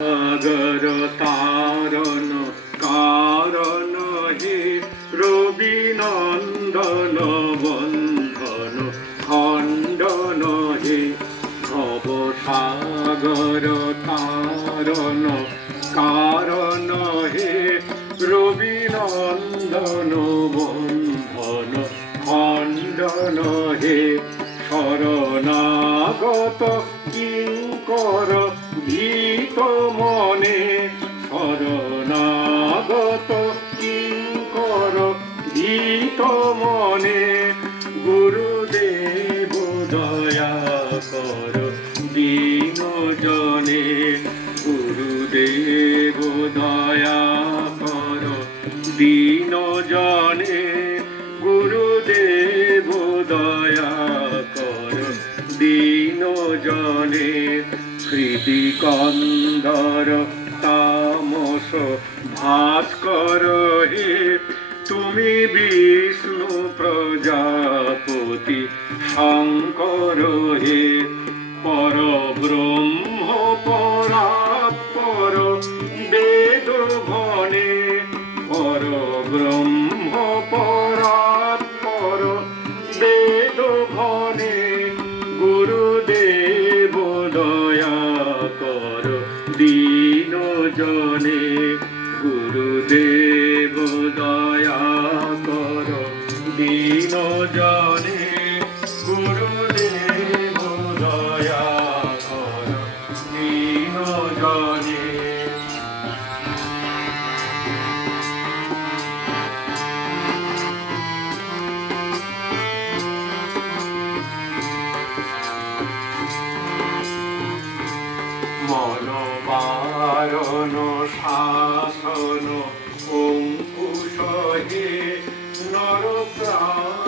সাগর তারণ কারণ হে রবি নন্দন বন্ধন, খণ্ডন হে ভব সাগর তারণ কারণ হে রবি নন্দন বন্ধন, খণ্ডন হে শরণাগত কিঙ্কর Tom হৃদি কন্দর তামস ভাস্কর হে। তুমি বিষ্ণু প্রজাপতি শঙ্কর হে। পর ব্রহ্ম পরাৎপর বেদ ভনে পর মনোবারণ শাসন অঙ্কুশ হে নর প্রাণ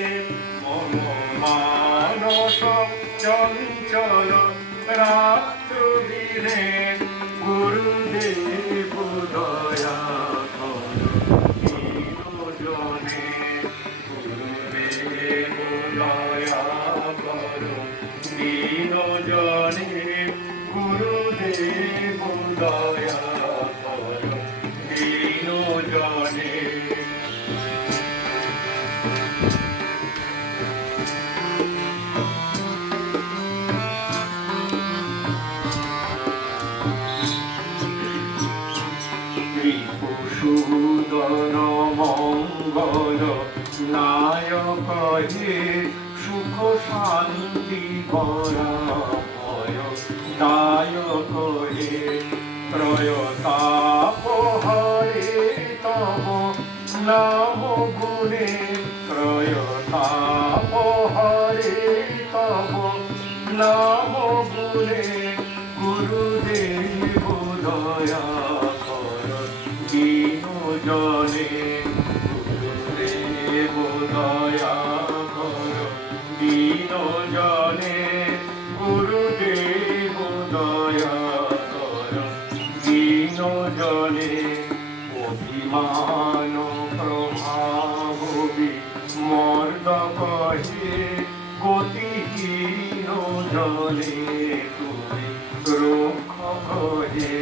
জনে ত্রিপুসূদন মঙ্গল নায়ক হে সুখ শান্তি পরাময়। দায়ক গতিহীন জলে তুমি রক্ষক হে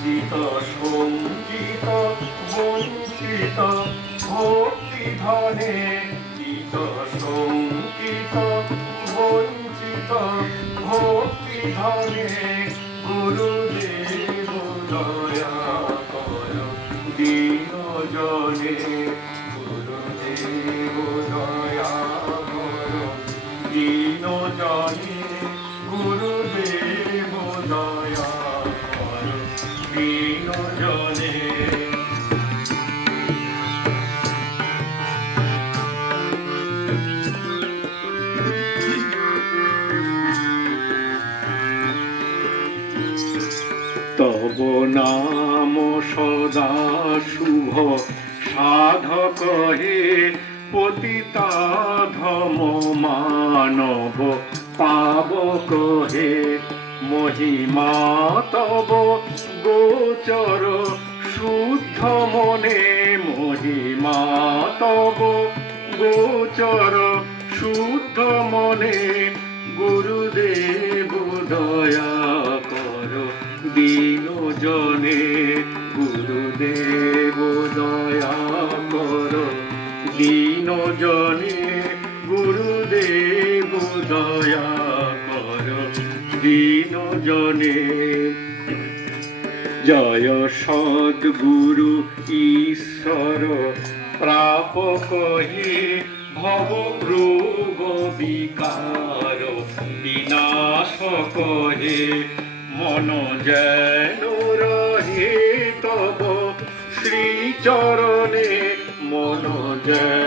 চিত সঞ্চিত, বঞ্চিত ভক্তি ধনে চিত সঞ্চিত, বঞ্চিত ভক্তি ধনে গুরুদেব দয়া জনে গুরুদেব তব নাম সদা শুভ। সাধক হে পতিতা ধম মানব। পাবক হে মহিমা তব। গোচর শুদ্ধ মনে মহিমা তব। গোচর দীন জনে জয় সদ্গুরু ঈশ্বর প্রাপক হে ভব রোগ বিকার। বিনাশক হে মন যেন রহে তব শ্রীচরণে মন যেন